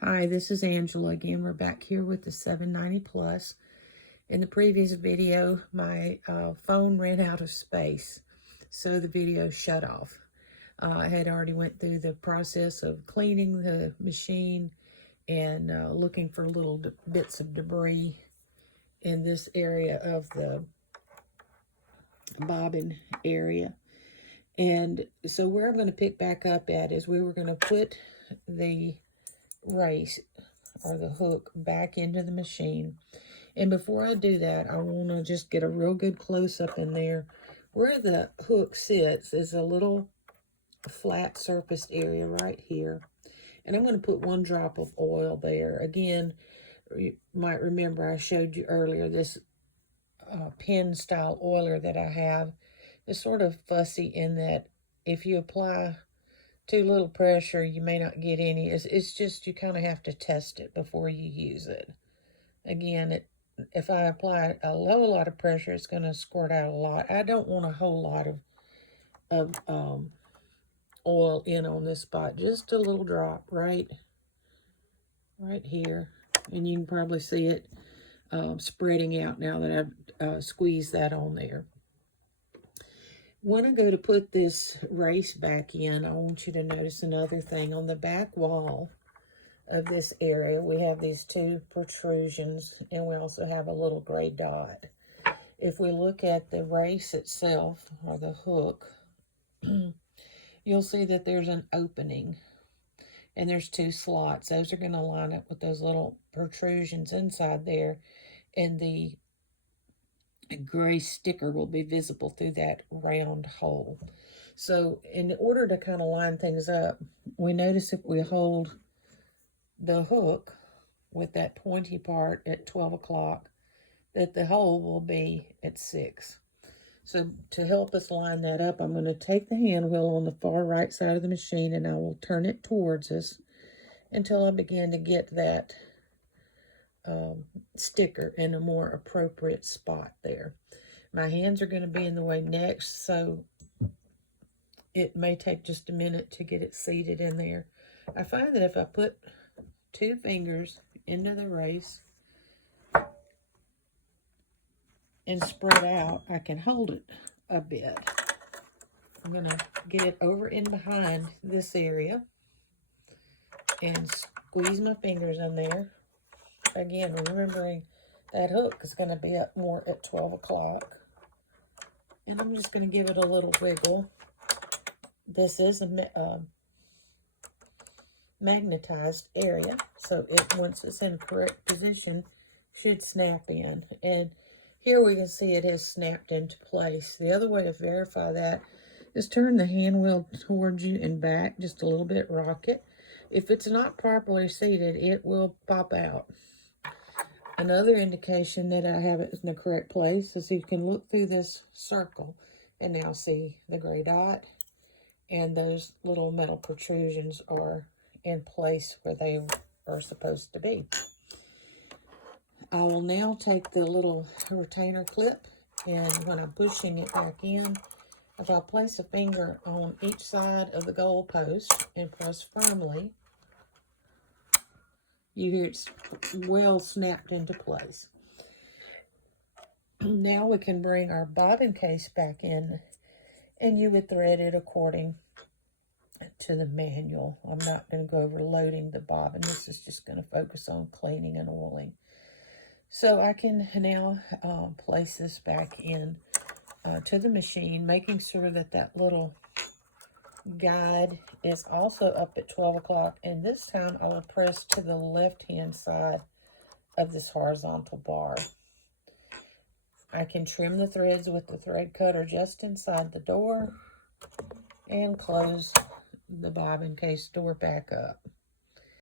Hi, this is Angela again. We're back here with the 790 Plus. In the previous video, my phone ran out of space, so the video shut off. I had already went through the process of cleaning the machine and looking for little bits of debris in this area of the bobbin area. And so where I'm going to pick back up at is we were going to put the race or the hook back into the machine. And before I do that, I want to just get a real good close-up in there. Where the hook sits is a little flat surfaced area right here. And I'm going to put 1 drop of oil there. Again, you might remember I showed you earlier this pen style oiler that I have is sort of fussy in that if you apply too little pressure, you may not get any. It's just you kind of have to test it before you use it. Again, if I apply a lot of pressure, it's going to squirt out a lot. I don't want a whole lot of oil in on this spot. Just a little drop right here. And you can probably see it spreading out now that I've squeezed that on there. When I go to put this race back in, I want you to notice another thing. On the back wall of this area, we have these 2 protrusions, and we also have a little gray dot. If we look at the race itself, or the hook, you'll see that there's an opening, and there's 2 slots. Those are going to line up with those little protrusions inside there, and the gray sticker will be visible through that round hole. So in order to kind of line things up, we notice if we hold the hook with that pointy part at 12 o'clock, that the hole will be at 6. So to help us line that up, I'm going to take the hand wheel on the far right side of the machine and I will turn it towards us until I begin to get that sticker in a more appropriate spot there. My hands are going to be in the way next, so it may take just a minute to get it seated in there. I find that if I put 2 fingers into the race and spread out, I can hold it a bit. I'm going to get it over in behind this area and squeeze my fingers in there. Again, remembering that hook is going to be up more at 12 o'clock. And I'm just going to give it a little wiggle. This is a magnetized area, so once it's in correct position, should snap in. And here we can see it has snapped into place. The other way to verify that is turn the hand wheel towards you and back just a little bit, rock it. If it's not properly seated, it will pop out. Another indication that I have it in the correct place is you can look through this circle and now see the gray dot, and those little metal protrusions are in place where they are supposed to be. I will now take the little retainer clip, and when I'm pushing it back in, if I place a finger on each side of the goal post and press firmly, you hear it's well snapped into place. Now we can bring our bobbin case back in, and you would thread it according to the manual. I'm not going to go over loading the bobbin. This is just going to focus on cleaning and oiling. So I can now place this back in to the machine, making sure that that little guide is also up at 12 o'clock. And this time I will press to the left-hand side of this horizontal bar. I can trim the threads with the thread cutter just inside the door and close the bobbin case door back up.